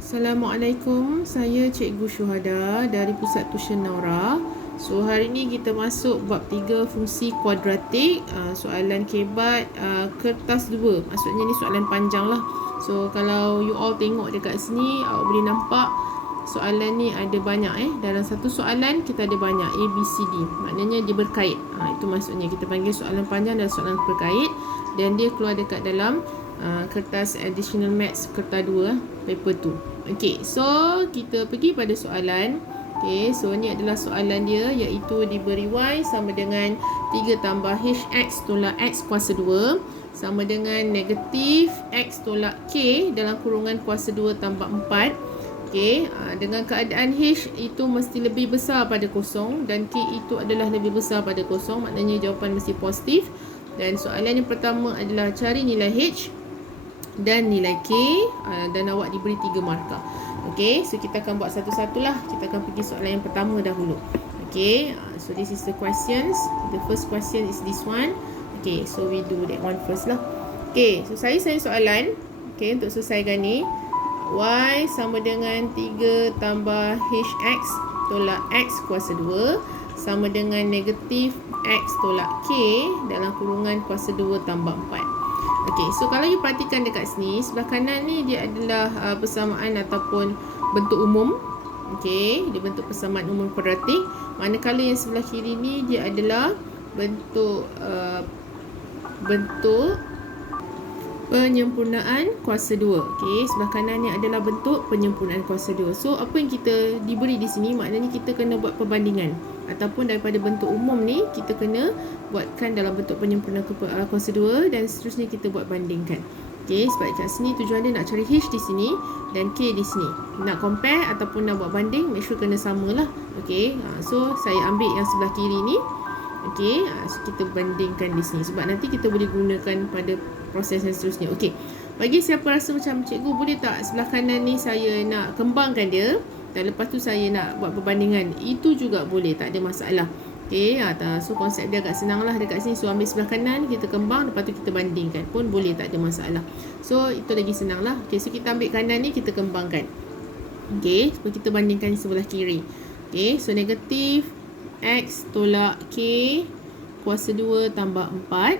Assalamualaikum, saya Cikgu Syuhada dari Pusat Tuition Naura. So, hari ni kita masuk bab 3 fungsi kuadratik, soalan kebat kertas 2. Maksudnya ni soalan panjang lah. So, kalau you all tengok dekat sini, awak boleh nampak soalan ni ada banyak Dalam satu soalan kita ada banyak A, B, C, D. Maknanya dia berkait. Itu maksudnya kita panggil soalan panjang dan soalan berkait. Dan dia keluar dekat dalam kertas additional maths kertas 2 paper 2. Okey, so kita pergi pada soalan. Okey, so ni adalah soalan dia, iaitu diberi Y sama dengan 3 tambah HX tolak X kuasa 2 sama dengan negatif X tolak K dalam kurungan kuasa 2 tambah 4. Okey, dengan keadaan H itu mesti lebih besar pada kosong dan K itu adalah lebih besar pada kosong, maknanya jawapan mesti positif. Dan soalan yang pertama adalah cari nilai H dan nilai K, dan awak diberi 3 markah. Okey, so kita akan buat satu-satulah. Kita akan pergi soalan yang pertama dahulu. Okey, so this is the questions. The first question is this one. Okey, so we do that one first lah. Okey, so saya soalan. Okey, untuk selesaikan ni, Y sama dengan 3 tambah HX tolak X kuasa 2 sama dengan negatif X tolak K dalam kurungan kuasa 2 tambah 4. Okey, so kalau you perhatikan dekat sini, sebelah kanan ni dia adalah persamaan ataupun bentuk umum. Okey, dia bentuk persamaan umum kuadratik. Manakala yang sebelah kiri ni dia adalah bentuk penyempurnaan kuasa 2. Okey, sebelah kanan ni adalah bentuk penyempurnaan kuasa 2. So, apa yang kita diberi di sini, maknanya kita kena buat perbandingan. Ataupun daripada bentuk umum ni, kita kena buatkan dalam bentuk penyempurnaan kuasa 2 dan seterusnya kita buat bandingkan. Okey, sebab kat sini tujuan dia nak cari H di sini dan K di sini. Nak compare ataupun nak buat banding, make sure kena samalah. Okey, so saya ambil yang sebelah kiri ni. Okey, so kita bandingkan di sini sebab nanti kita boleh gunakan pada proses yang seterusnya. Okey, bagi siapa rasa macam cikgu, boleh tak sebelah kanan ni saya nak kembangkan dia dan lepas tu saya nak buat perbandingan, itu juga boleh, tak ada masalah. Okey, so konsep dia agak senang lah dekat sini. So ambil sebelah kanan, kita kembang, lepas tu kita bandingkan pun boleh, tak ada masalah. So itu lagi senang lah. Okey, so kita ambil kanan ni, kita kembangkan. Okey, so kita bandingkan sebelah kiri. Okey, so negatif X tolak K kuasa 2 tambah 4.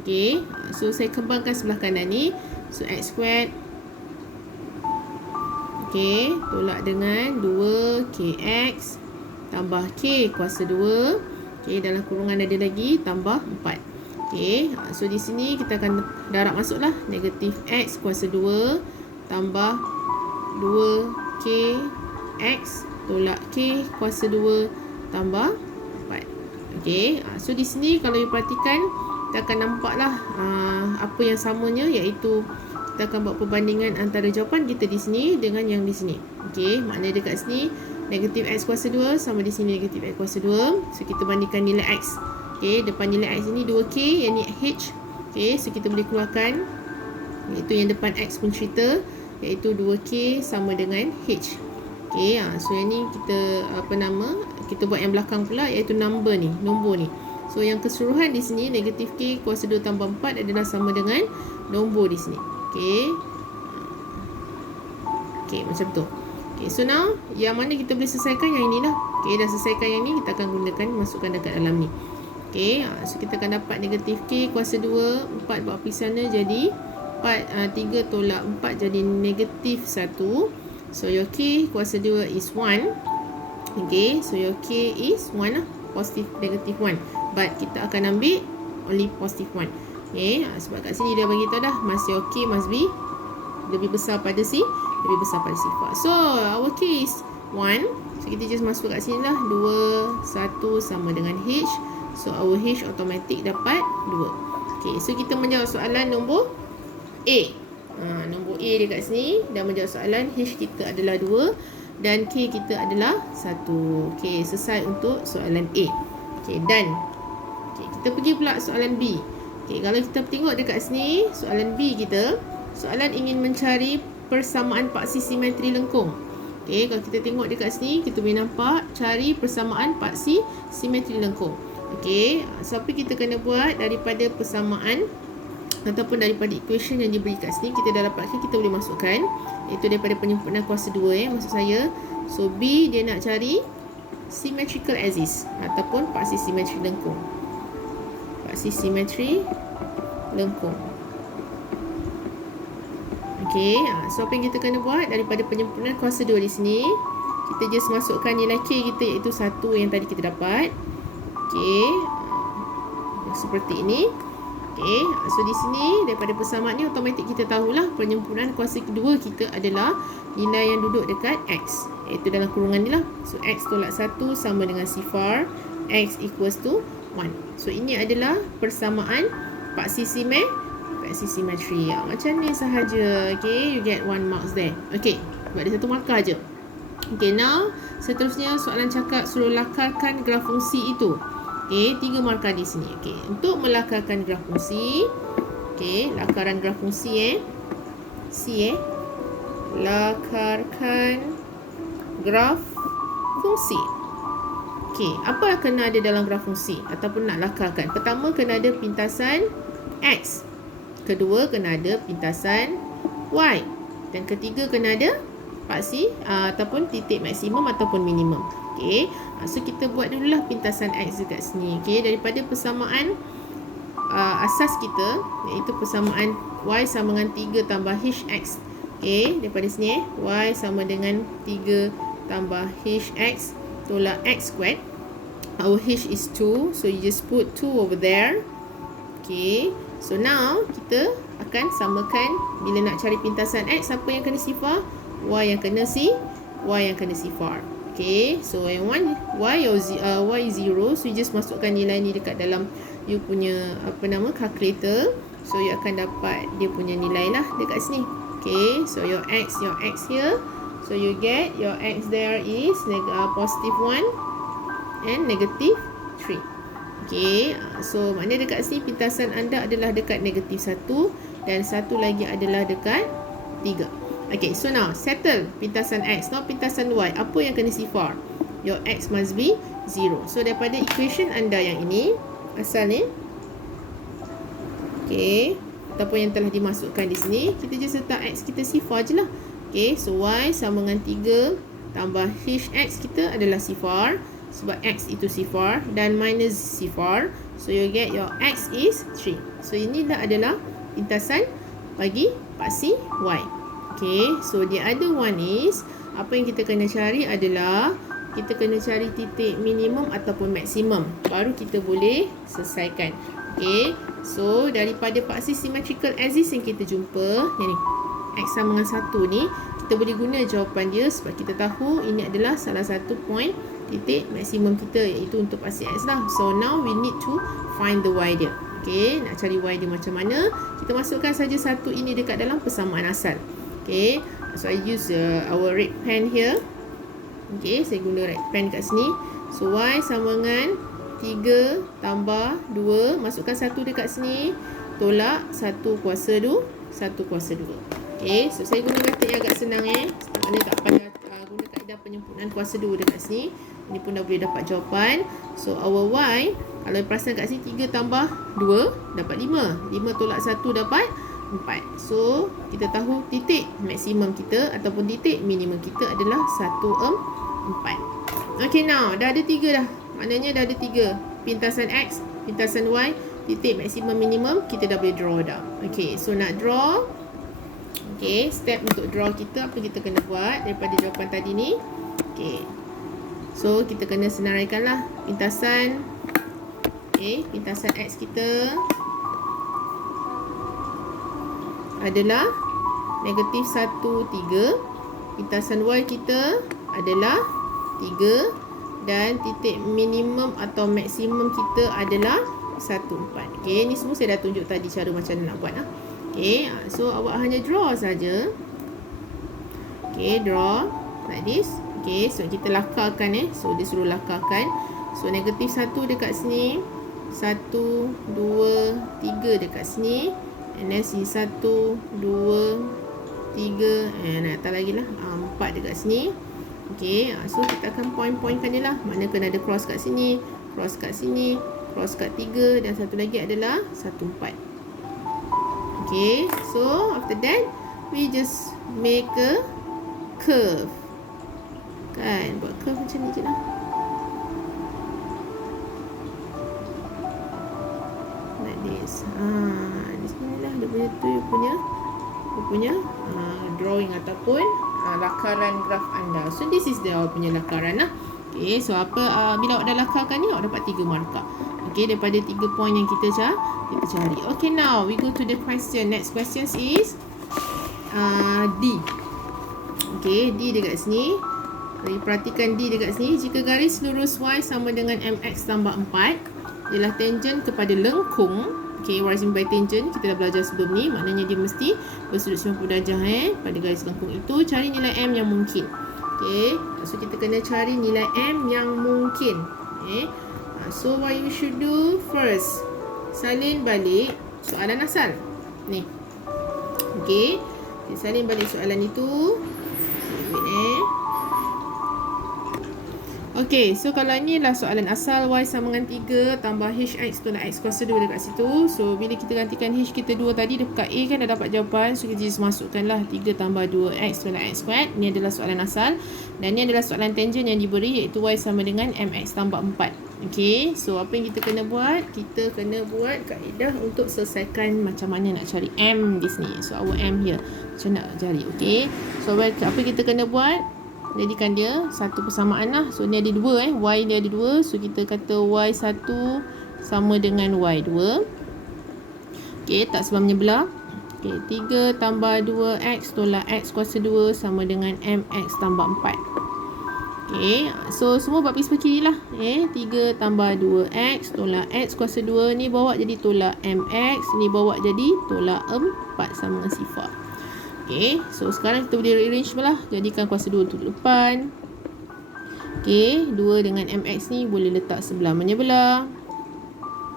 Okey, so saya kembangkan sebelah kanan ni. So X squared, okey, tolak dengan 2KX tambah K kuasa 2. Okey, dalam kurungan ada lagi tambah 4. Okey, so di sini kita akan darab masuklah. Negatif X kuasa 2 tambah 2KX tolak K kuasa 2 tambah 4. Okey, so di sini kalau you perhatikan, kita akan nampaklah apa yang samanya, iaitu kita akan buat perbandingan antara jawapan kita di sini dengan yang di sini. Okey, maknanya dekat sini negatif X kuasa 2 sama di sini negatif X kuasa 2. So kita bandingkan nilai X. Okey, depan nilai X ini 2K, yang ni H. Okey, so kita boleh keluarkan, iaitu yang depan X pun cerita, iaitu 2K sama dengan H. Okey, so yang ni kita kita buat yang belakang pula, iaitu nombor ni. So yang keseluruhan di sini negatif K kuasa 2 tambah 4 adalah sama dengan nombor di sini. Okey. Okey, macam tu. Okey, so now yang mana kita boleh selesaikan yang inilah. Okey, dah selesaikan yang ni, kita akan gunakan, masukkan dekat dalam ni. Okey, so kita akan dapat negatif K kuasa 2, 4 buat api sana jadi 3 tolak 4 jadi negatif 1. So your K kuasa 2 is 1. Okay, so your K is 1 lah. Positif, negatif 1. But kita akan ambil only positive 1. Okay, sebab kat sini dia bagi tahu dah, your K must be lebih besar pada C, lebih besar pada sifar. So our K is 1. So kita just masuk kat sini lah. 2, 1 sama dengan H. So our H automatic dapat 2. Okay, so kita menjawab soalan nombor A. Nombor A dekat sini. Dan menjawab soalan H kita adalah 2 dan K kita adalah 1. Okay, selesai untuk soalan A. Okay, done. Okay, kita pergi pula soalan B. Okay, kalau kita tengok dekat sini, soalan B kita, soalan ingin mencari persamaan paksi simetri lengkung. Okay, kalau kita tengok dekat sini, kita boleh nampak cari persamaan paksi simetri lengkung. Okay, so apa kita kena buat daripada persamaan ataupun daripada equation yang diberi kat sini, kita dah dapatkan, kita boleh masukkan, iaitu daripada penyempurnaan kuasa 2 maksud saya. So B dia nak cari symmetrical axis ataupun paksi simetri lengkung. Paksi simetri lengkung. Okey, so apa yang kita kena buat daripada penyempurnaan kuasa 2 di sini, kita just masukkan nilai K kita, iaitu 1 yang tadi kita dapat. Okey, seperti ini. Okey, so di sini daripada persamaan ni automatik kita tahulah penyempurnaan kuasa kedua kita adalah nilai yang duduk dekat X, iaitu dalam kurungan ni lah. So X tolak 1 sama dengan sifar, X equals to 1. So ini adalah persamaan paksi simetri. Macam ni sahaja. Okay, you get 1 marks there. Okay, buat ada 1 markah je. Okay, now seterusnya soalan cakap suruh lakarkan graf fungsi itu. Okay, 3 markah di sini. Okay, untuk melakarkan graf fungsi, okay, lakaran graf fungsi C lakarkan graf fungsi. Okay, apa yang kena ada dalam graf fungsi ataupun nak lakarkan? Pertama, kena ada pintasan X. Kedua, kena ada pintasan Y. Dan ketiga, kena ada paksi ataupun titik maksimum ataupun minimum. Okey, so kita buat dululah pintasan X dekat sini. Okey, daripada persamaan asas kita, iaitu persamaan Y sama dengan 3 tambah HX. Okey, daripada sini Y sama dengan 3 tambah HX tolak X squared. Our H is 2, so you just put 2 over there. Okey, so now kita akan samakan. Bila nak cari pintasan X, siapa yang kena sifar? Y yang kena sifar. Okay, so yang one Y is 0, so you just masukkan nilai ni dekat dalam you punya calculator. So you akan dapat dia punya nilai lah dekat sini. Okay, so your X here. So you get your X there is positive 1 and negative 3. Okay, so maknanya dekat sini pintasan anda adalah dekat negatif 1 dan satu lagi adalah dekat 3. Okay, so now settle pintasan X. Now pintasan Y, apa yang kena sifar? Your X must be 0. So daripada equation anda yang ini, asal ni, okay, ataupun yang telah dimasukkan di sini, kita just letak X kita sifar je lah. Okay, so Y sama dengan 3 tambah HX kita adalah sifar, sebab X itu sifar dan minus sifar. So you get your X is 3. So inilah adalah pintasan bagi paksi Y. Okay, so the other one is, apa yang kita kena cari adalah kita kena cari titik minimum ataupun maksimum, baru kita boleh selesaikan. Okay, so daripada paksi symmetrical axis yang kita jumpa, yang ni X sama dengan 1 ni, kita boleh guna jawapan dia sebab kita tahu ini adalah salah satu point titik maksimum kita, iaitu untuk paksi X lah. So now we need to find the Y dia. Okay, nak cari Y dia macam mana? Kita masukkan saja 1 ini dekat dalam persamaan asal. Okay, so I use our red pen here. Okay, saya guna red pen kat sini. So Y sama dengan 3 tambah 2, masukkan 1 dekat sini, tolak 1 kuasa 2, 1 kuasa 2. Okay, so saya guna metode yang agak senang Mana tak payah guna kaedah penyempurnaan kuasa 2 dekat sini. Ini pun dah boleh dapat jawapan. So our Y, kalau perasan kat sini 3 tambah 2 dapat 5. 5 tolak 1 dapat 4. So kita tahu titik maksimum kita ataupun titik minimum kita adalah 1, 4. Okay, now dah ada 3 dah. Maknanya dah ada 3 pintasan X, pintasan Y, titik maksimum minimum, kita dah boleh draw dah. Okay, so nak draw. Okay, step untuk draw kita, apa kita kena buat daripada jawapan tadi ni? Okay, so kita kena senaraikan lah pintasan. Okay, pintasan X kita adalah negatif 1, 3. Pintasan Y kita adalah 3. Dan titik minimum atau maksimum kita adalah 1, 4. Okay, ni semua saya dah tunjuk tadi cara macam mana nak buat lah. Okay, so awak hanya draw saja. Okay, draw like this. Okay, so kita lakarkan So dia suruh lakarkan. So negatif 1 dekat sini, 1, 2, 3 dekat sini. And then sini 1, 2, 3. And atas lagi lah 4 dekat sini. Okay, so kita akan point-pointkan dia lah. Mana kena ada cross kat sini, cross kat sini, cross kat 3. Dan satu lagi adalah 1, 4. Okay, so after that we just make a curve. Kan, buat curve macam ni je lah. Like this. Di sini lah dia punya tu, dia punya drawing ataupun lakaran graf anda. So this is dia punya lakaran lah. Okay, so apa bila awak dah lakarkan ni, awak dapat 3 markah. Okay, daripada 3 point yang kita cari. Okay, now we go to the question. Next question is D. Okay, D dekat sini. Perhatikan D dekat sini. Jika garis lurus Y sama dengan MX tambah 4 ialah tangent kepada lengkung. Okay, what is meant by tangent? Kita dah belajar sebelum ni. Maknanya dia mesti bersudut 90 darjah pada garis lengkung itu. Cari nilai M yang mungkin. Okay, so kita kena cari nilai M yang mungkin. Okay, so what you should do first, salin balik soalan asal ni. Okay, salin balik soalan itu. Okay, so kalau ni lah soalan asal, Y sama dengan 3 tambah HX tolak X kuasa 2 dekat situ. So bila kita gantikan H kita 2 tadi, dekat A kan dah dapat jawapan. So kita just masukkan lah 3 tambah 2X tolak X squared. Ni adalah soalan asal. Dan ni adalah soalan tangent yang diberi, iaitu Y sama dengan MX tambah 4. Okay, so apa yang kita kena buat? Kita kena buat kaedah untuk selesaikan macam mana nak cari M di sini. So our M here, macam nak cari. Okay, so apa kita kena buat? Jadikan dia satu persamaan lah. So ni ada 2 Y ni ada 2. So kita kata Y1 sama dengan Y2. Okay, tak sebelah menyebelah. Okay, 3 tambah 2X tolak X kuasa 2 sama dengan MX tambah 4. Okay, so semua buat pergi sebelah kiri lah. 3 tambah 2X tolak X kuasa 2. Ni bawa jadi tolak MX. Ni bawa jadi tolak 4 sama dengan sifar. Okay, so sekarang kita boleh rearrange lah. Jadikan kuasa 2 tu depan. Okay, 2 dengan MX ni boleh letak sebelah menyebelah.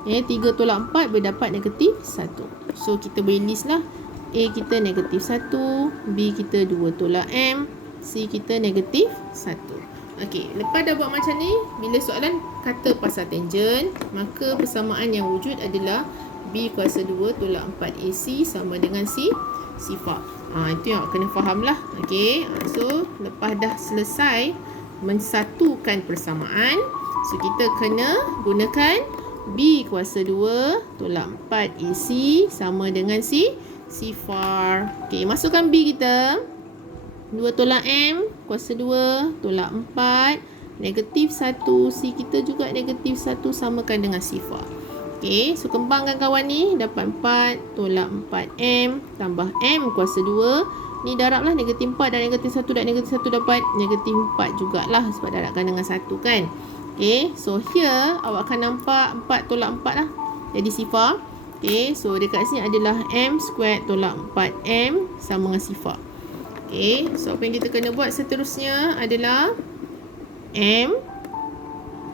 3 tolak 4 berdapat negatif 1. So kita boleh list lah. A kita negatif 1, B kita 2 tolak M, C kita negatif 1. Okay, lepas dah buat macam ni, bila soalan kata pasal tangent, maka persamaan yang wujud adalah B kuasa 2 tolak 4AC sama dengan C sifar. Itu yang awak kena faham lah. Okay, so lepas dah selesai mensatukan persamaan, so kita kena gunakan B kuasa 2 tolak 4AC sama dengan C sifar. Okay, masukkan B kita. 2 tolak M kuasa 2 tolak 4 negatif 1. C kita juga negatif 1, samakan dengan sifar. Okay, so kembangkan kawan ni. Dapat 4 tolak 4M tambah M kuasa 2. Ni darab lah negatif 4 dan negatif 1 dan negatif 1 dapat negatif 4 jugalah, sebab darabkan dengan 1 kan. Okay, so here awak akan nampak 4 tolak 4 lah, jadi sifar. Okay, so dekat sini adalah M squared tolak 4M sama dengan sifar. Okay, so apa yang kita kena buat seterusnya adalah M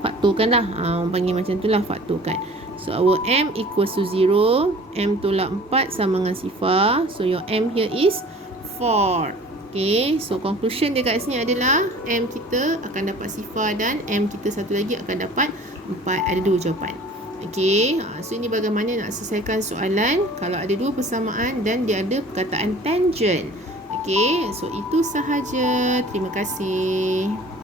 faktorkan lah. Orang panggil macam tu lah, faktorkan. So our M equals to 0. M tolak 4 sama dengan sifar. So your M here is 4. Okay, so conclusion dekat sini adalah M kita akan dapat sifar dan M kita satu lagi akan dapat 4. Ada 2 jawapan. Okay, so ini bagaimana nak selesaikan soalan kalau ada 2 persamaan dan dia ada perkataan tangent. Okay, so itu sahaja. Terima kasih.